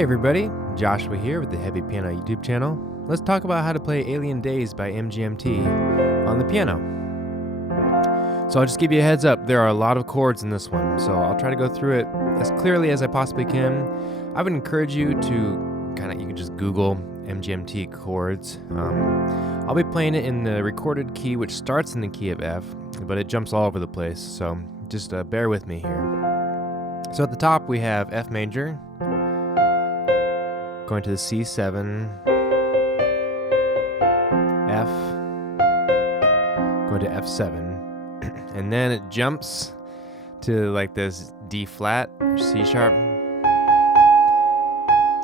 Hey everybody, Joshua here with the Heavypiano YouTube channel. Let's talk about how to play Alien Days by MGMT on the piano. So I'll just give you a heads up, there are a lot of chords in this one, so I'll try to go through it as clearly as I possibly can. I would encourage you to you can just Google MGMT chords. I'll be playing it in the recorded key, which starts in the key of F, but it jumps all over the place, so just bear with me here. So at the top we have F major, going to the C7, F, going to F7, and then it jumps to like this D flat or C sharp,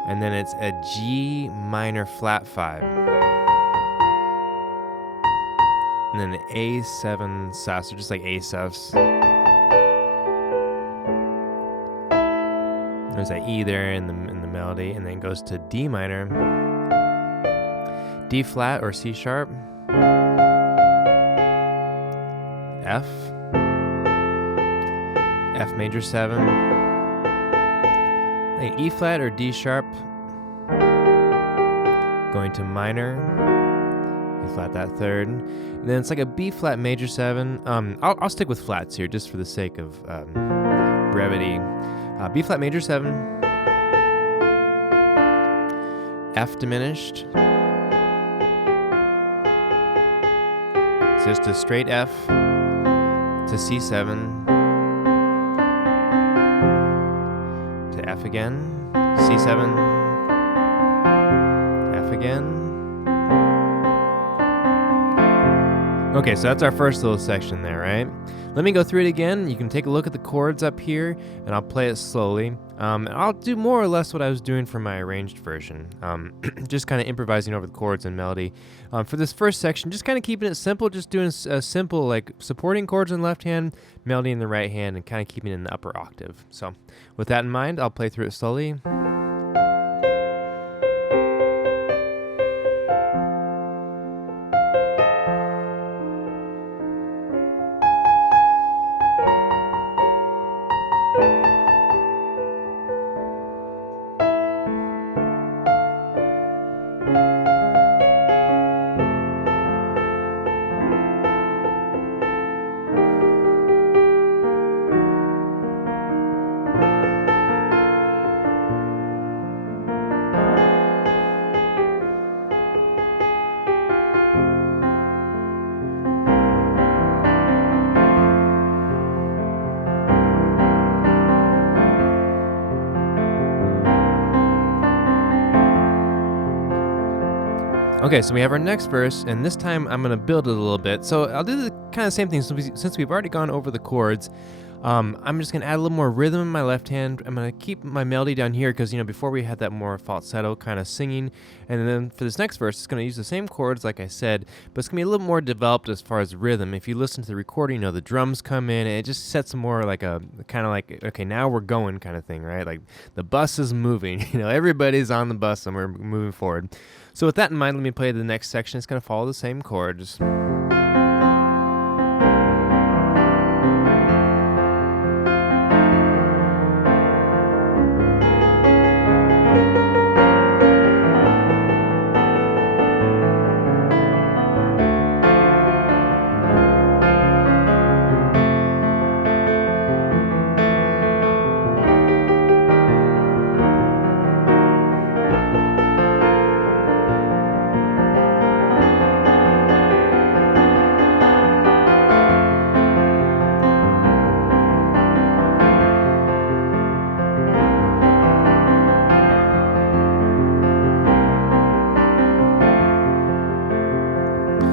and then it's a G minor flat 5, and then an A7 sus, so just like A sus. There's that E there in the melody, and then it goes to D minor, D flat or C sharp, F, F major 7, then E flat or D sharp, going to minor, E flat that third, and then it's like a B flat major 7. I'll stick with flats here just for the sake of brevity. B flat major 7, F diminished, it's just a straight F to C7, to F again, C7, F again. Okay, so that's our first little section there, right? Let me go through it again. You can take a look at the chords up here, and I'll play it slowly. I'll do more or less what I was doing for my arranged version, just kind of improvising over the chords and melody. For this first section, just kind of keeping it simple, just doing a simple like supporting chords in the left hand, melody in the right hand, and kind of keeping it in the upper octave. So with that in mind, I'll play through it slowly. Okay, so we have our next verse, and this time I'm going to build it a little bit. So I'll do the kind of same thing since we've already gone over the chords. I'm just going to add a little more rhythm in my left hand. I'm going to keep my melody down here because, before we had that more falsetto kind of singing. And then for this next verse, it's going to use the same chords like I said, but it's going to be a little more developed as far as rhythm. If you listen to the recording, the drums come in, and it just sets more like a kind of like, okay, now we're going kind of thing, right? Like the bus is moving, everybody's on the bus and we're moving forward. So with that in mind, let me play the next section. It's going to follow the same chords.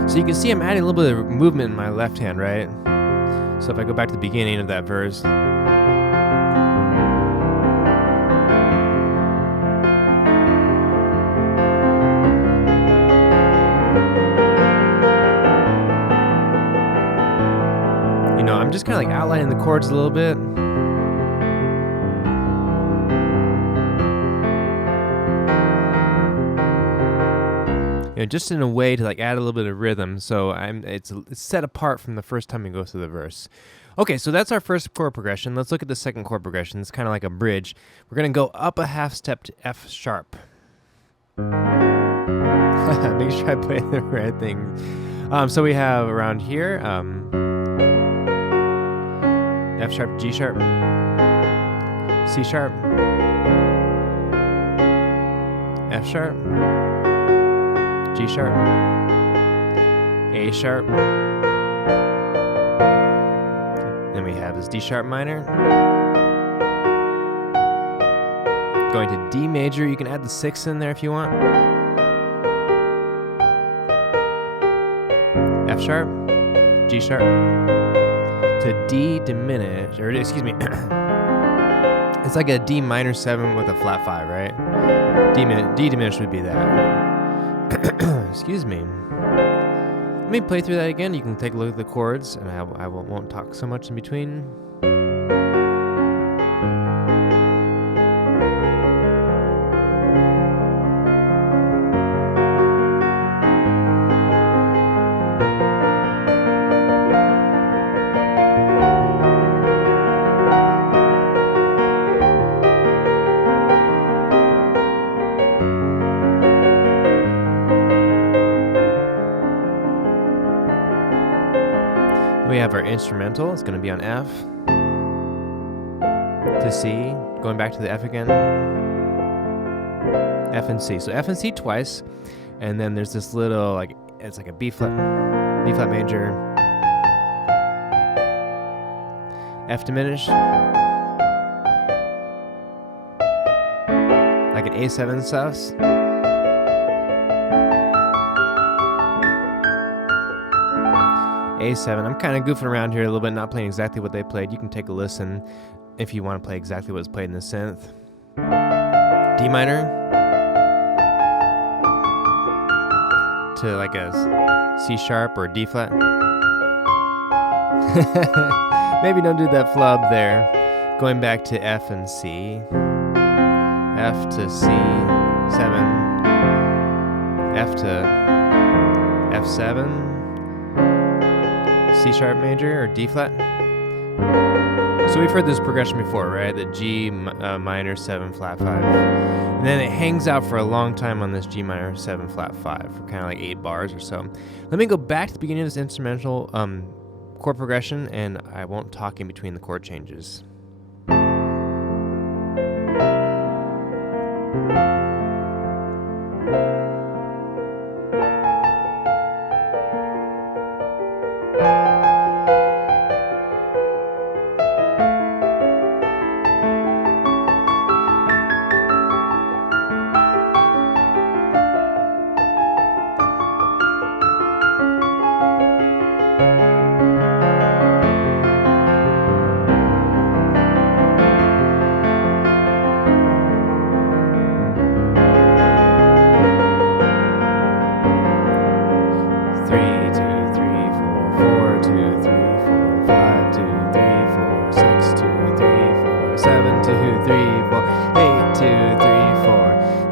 So you can see I'm adding a little bit of movement in my left hand, right? So if I go back to the beginning of that verse. I'm just kind of like outlining the chords a little bit. just in a way to like add a little bit of rhythm. So it's set apart from the first time you go through the verse. Okay, so that's our first chord progression. Let's look at the second chord progression. It's kind of like a bridge. We're gonna go up a half step to F sharp. Make sure I play the right thing. So we have around here F sharp, G sharp, C sharp, F sharp, G sharp, A sharp. Then we have this D sharp minor. Going to D major, you can add the 6 in there if you want. F sharp, G sharp, to D diminished, or excuse me, it's like a D minor 7 with a flat 5, right? D diminished would be that. Excuse me. Let me play through that again. You can take a look at the chords, and I won't talk so much in between. We have our instrumental. It's going to be on F to C, going back to the F again, F and C. So F and C twice, and then there's this little it's like a B flat major, F diminished, like an A7 sus. A7. I'm kind of goofing around here a little bit, not playing exactly what they played. You can take a listen if you want to play exactly what's played in the synth. D minor to like a C sharp or D flat. Maybe don't do that flub there. Going back to F and C. F to C7. F to F7. C sharp major or D flat. So we've heard this progression before, right? The G minor 7 flat 5. And then it hangs out for a long time on this G minor 7 flat 5 for kind of like 8 bars or so. Let me go back to the beginning of this instrumental chord progression, and I won't talk in between the chord changes.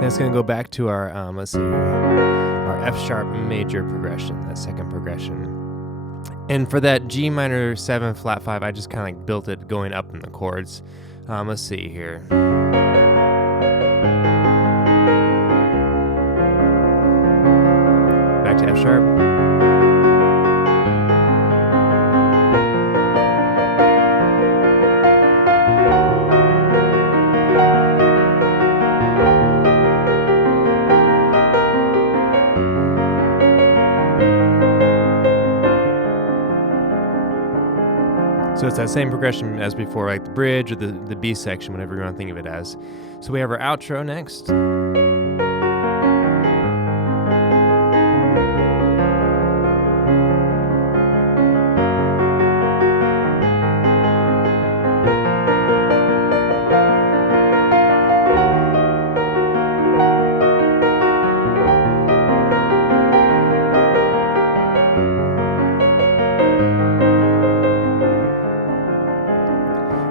It's going to go back to our, let's see, our F sharp major progression, that second progression. And for that G minor 7 flat 5, I just kind of like built it going up in the chords. Let's see here. Back to F sharp. So it's that same progression as before, like the bridge or the B section, whatever you want to think of it as. So we have our outro next.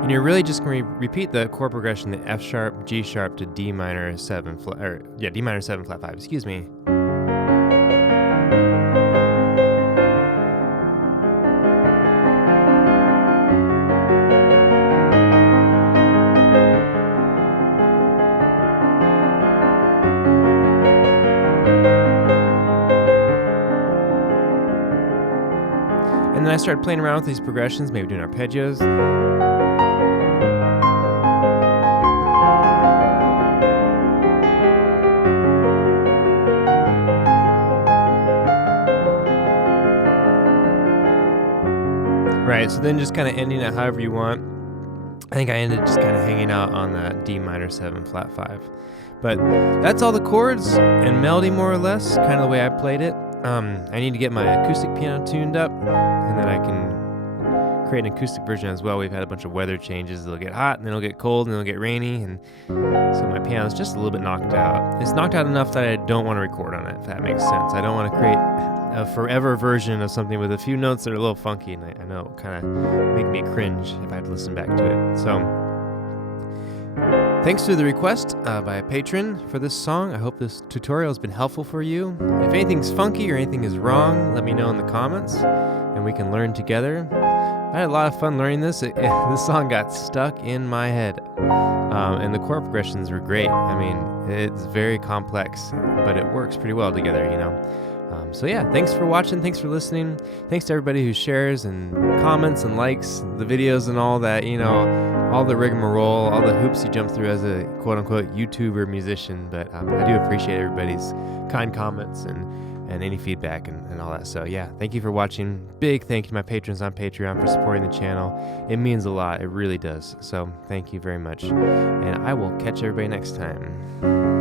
And you're really just going to repeat the chord progression, the F sharp, G sharp to D minor 7 flat, D minor 7 flat 5, excuse me. And then I started playing around with these progressions, maybe doing arpeggios. Right, so then just kind of ending it however you want. I think I ended just kind of hanging out on that D minor 7 flat 5. But that's all the chords and melody more or less, kind of the way I played it. I need to get my acoustic piano tuned up, and then I can create an acoustic version as well. We've had a bunch of weather changes. It'll get hot, and then it'll get cold, and it'll get rainy, and so my piano's just a little bit knocked out. It's knocked out enough that I don't want to record on it, if that makes sense. I don't want to create a forever version of something with a few notes that are a little funky, and I know it'll kind of make me cringe if I have to listen back to it. So thanks to the request by a patron for this song. I hope this tutorial has been helpful for you. If anything's funky or anything is wrong, let me know in the comments, and we can learn together. I had a lot of fun learning this. This song got stuck in my head, and the chord progressions were great. I mean, it's very complex, but it works pretty well together, you know. So yeah, thanks for watching, thanks for listening, thanks to everybody who shares and comments and likes the videos and all that, you know, all the rigmarole, all the hoops you jump through as a quote-unquote YouTuber musician. But I do appreciate everybody's kind comments and any feedback and all that. So yeah, thank you for watching. Big thank you to my patrons on Patreon for supporting the channel. It means a lot, it really does. So thank you very much, and I will catch everybody next time.